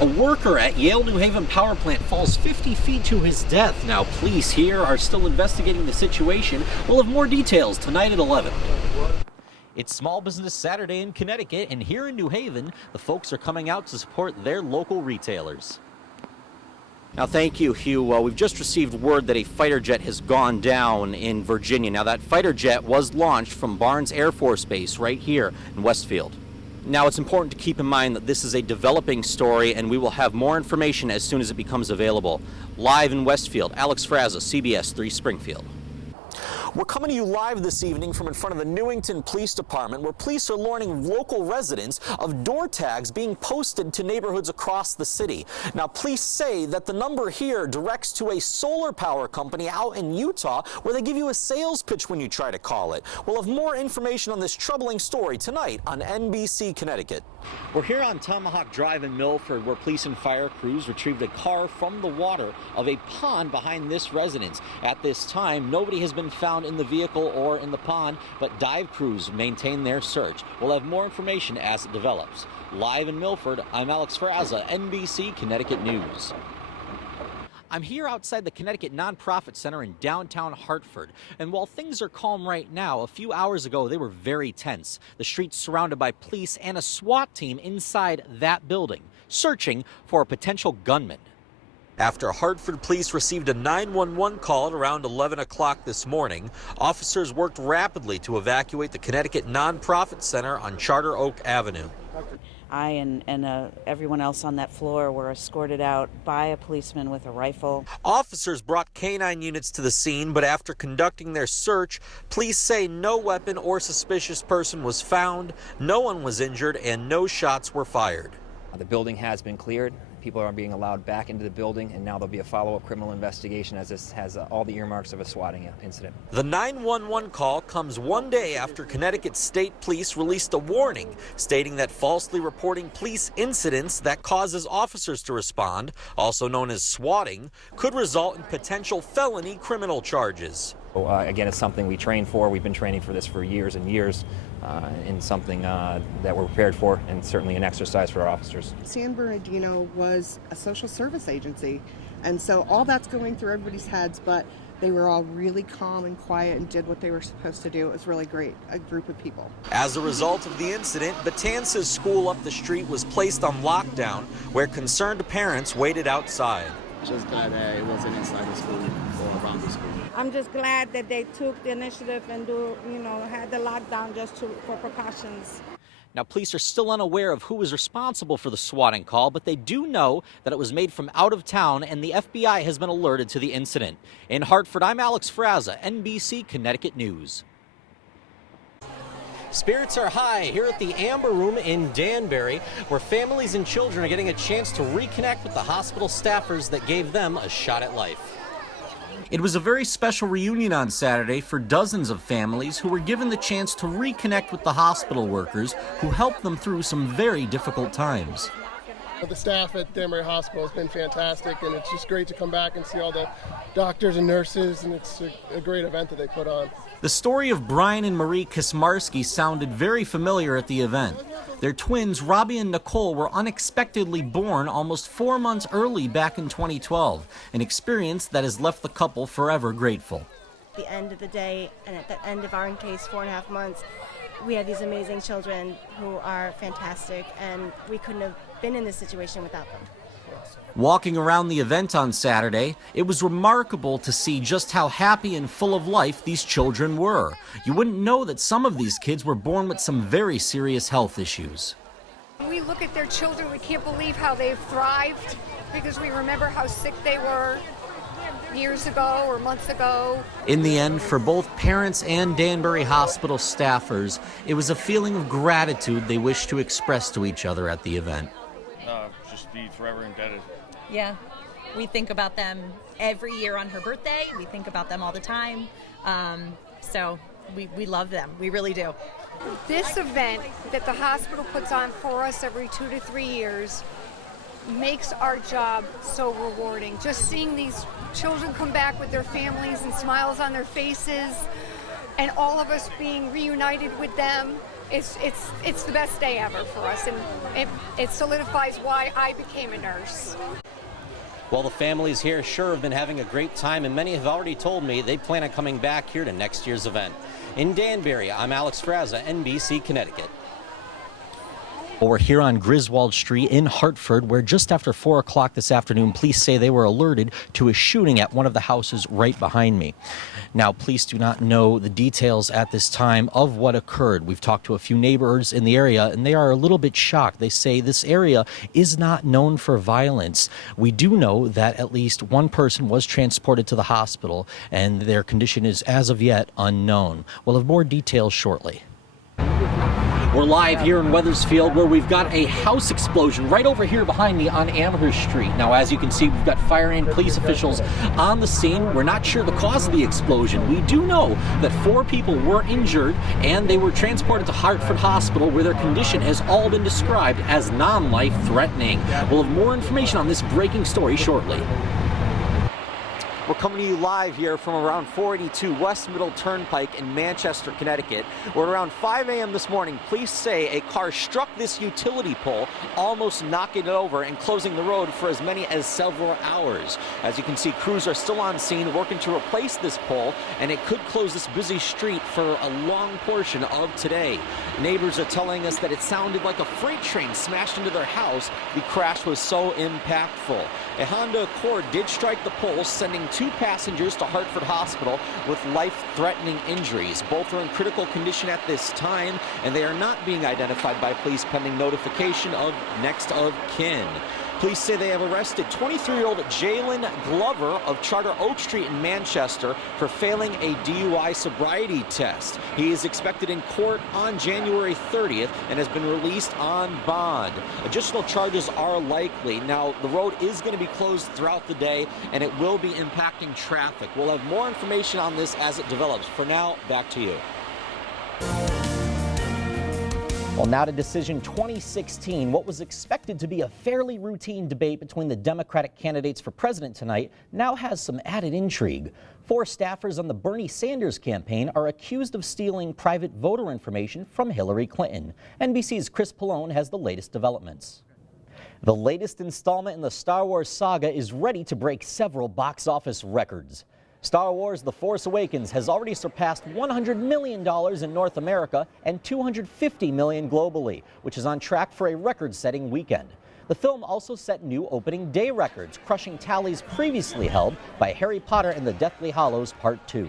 A worker at Yale New Haven power plant falls 50 feet to his death. Now, police here are still investigating the situation. We'll have more details tonight at 11. It's Small Business Saturday in Connecticut, and here in New Haven, the folks are coming out to support their local retailers. Now, thank you, Hugh. We've just received word that a fighter jet has gone down in Virginia. Now, that fighter jet was launched from Barnes Air Force Base right here in Westfield. Now, it's important to keep in mind that this is a developing story, and we will have more information as soon as it becomes available. Live in Westfield, Alex Sferrazza, CBS 3 Springfield. We're coming to you live this evening from in front of the Newington Police Department, where police are warning local residents of door tags being posted to neighborhoods across the city. Now, police say that the number here directs to a solar power company out in Utah, where they give you a sales pitch when you try to call it. We'll have more information on this troubling story tonight on NBC Connecticut. We're here on Tomahawk Drive in Milford, where police and fire crews retrieved a car from the water of a pond behind this residence. At this time, nobody has been found in the vehicle or in the pond, but dive crews maintain their search. We'll have more information as it develops. Live in Milford, I'm Alex Sferrazza, NBC Connecticut News. I'm here outside the Connecticut Nonprofit Center in downtown Hartford, and while things are calm right now, a few hours ago they were very tense. The streets surrounded by police and a SWAT team inside that building, searching for a potential gunman. After Hartford police received a 911 call at around 11 o'clock this morning, officers worked rapidly to evacuate the Connecticut Nonprofit Center on Charter Oak Avenue. I and everyone else on that floor were escorted out by a policeman with a rifle. Officers brought canine units to the scene, but after conducting their search, police say no weapon or suspicious person was found, no one was injured, and no shots were fired. The building has been cleared. People are being allowed back into the building, and now there'll be a follow-up criminal investigation as this has all the earmarks of a swatting incident. The 911 call comes one day after Connecticut State Police released a warning stating that falsely reporting police incidents that causes officers to respond, also known as swatting, could result in potential felony criminal charges. Again, it's something we train for. We've been training for this for years and years, and something that we're prepared for, and certainly an exercise for our officers. San Bernardino was a social service agency, and so all that's going through everybody's heads, but they were all really calm and quiet and did what they were supposed to do. It was really great, a group of people. As a result of the incident, Batance's school up the street was placed on lockdown, where concerned parents waited outside. Just that it wasn't inside the school or around the school. I'm just glad that they took the initiative and had the lockdown just for precautions. Now, police are still unaware of who was responsible for the swatting call, but they do know that it was made from out of town, and the FBI has been alerted to the incident. In Hartford, I'm Alex Sferrazza, NBC Connecticut News. Spirits are high here at the Amber Room in Danbury, where families and children are getting a chance to reconnect with the hospital staffers that gave them a shot at life. It was a very special reunion on Saturday for dozens of families who were given the chance to reconnect with the hospital workers who helped them through some very difficult times. The staff at Danbury Hospital has been fantastic, and it's just great to come back and see all the doctors and nurses, and it's a great event that they put on. The story of Brian and Marie Kismarski sounded very familiar at the event. Their twins, Robbie and Nicole, were unexpectedly born almost 4 months early back in 2012, an experience that has left the couple forever grateful. At the end of the day, and at the end of our case, 4.5 months, we have these amazing children who are fantastic, and we couldn't have been in this situation without them. Walking around the event on Saturday, it was remarkable to see just how happy and full of life these children were. You wouldn't know that some of these kids were born with some very serious health issues. When we look at their children, we can't believe how they've thrived, because we remember how sick they were years ago or months ago. In the end, for both parents and Danbury Hospital staffers, it was a feeling of gratitude they wished to express to each other at the event. Just be forever indebted. Yeah, we think about them every year on her birthday. We think about them all the time. So we love them. We really do. This event that the hospital puts on for us every 2 to 3 years makes our job so rewarding. Just seeing these children come back with their families and smiles on their faces, and all of us being reunited with them, it's the best day ever for us, and it solidifies why I became a nurse. Well, the families here sure have been having a great time, and many have already told me they plan on coming back here to next year's event. In Danbury, I'm Alex Sferrazza, NBC Connecticut. Well, we're here on Griswold Street in Hartford, where just after 4 o'clock this afternoon, police say they were alerted to a shooting at one of the houses right behind me. Now, police do not know the details at this time of what occurred. We've talked to a few neighbors in the area, and they are a little bit shocked. They say this area is not known for violence. We do know that at least one person was transported to the hospital, and their condition is, as of yet, unknown. We'll have more details shortly. We're live here in Weathersfield, where we've got a house explosion right over here behind me on Amherst Street. Now, as you can see, we've got fire and police officials on the scene. We're not sure the cause of the explosion. We do know that 4 people were injured, and they were transported to Hartford Hospital, where their condition has all been described as non-life threatening. We'll have more information on this breaking story shortly. We're coming to you live here from around 482 West Middle Turnpike in Manchester, Connecticut, where around 5 a.m. this morning, police say a car struck this utility pole, almost knocking it over and closing the road for as many as several hours. As you can see, crews are still on scene working to replace this pole, and it could close this busy street for a long portion of today. Neighbors are telling us that it sounded like a freight train smashed into their house. The crash was so impactful. A Honda Accord did strike the pole, sending 2 passengers to Hartford Hospital with life-threatening injuries. Both are in critical condition at this time, and they are not being identified by police pending notification of next of kin. Police say they have arrested 23-year-old Jalen Glover of Charter Oak Street in Manchester for failing a DUI sobriety test. He is expected in court on January 30th and has been released on bond. Additional charges are likely. Now, the road is going to be closed throughout the day, and it will be impacting traffic. We'll have more information on this as it develops. For now, back to you. Well, now to Decision 2016. What was expected to be a fairly routine debate between the Democratic candidates for president tonight now has some added intrigue. 4 staffers on the Bernie Sanders campaign are accused of stealing private voter information from Hillary Clinton. NBC's Chris Pallone has the latest developments. The latest installment in the Star Wars saga is ready to break several box office records. Star Wars The Force Awakens has already surpassed $100 million in North America and $250 million globally, which is on track for a record-setting weekend. The film also set new opening day records, crushing tallies previously held by Harry Potter and the Deathly Hallows Part 2.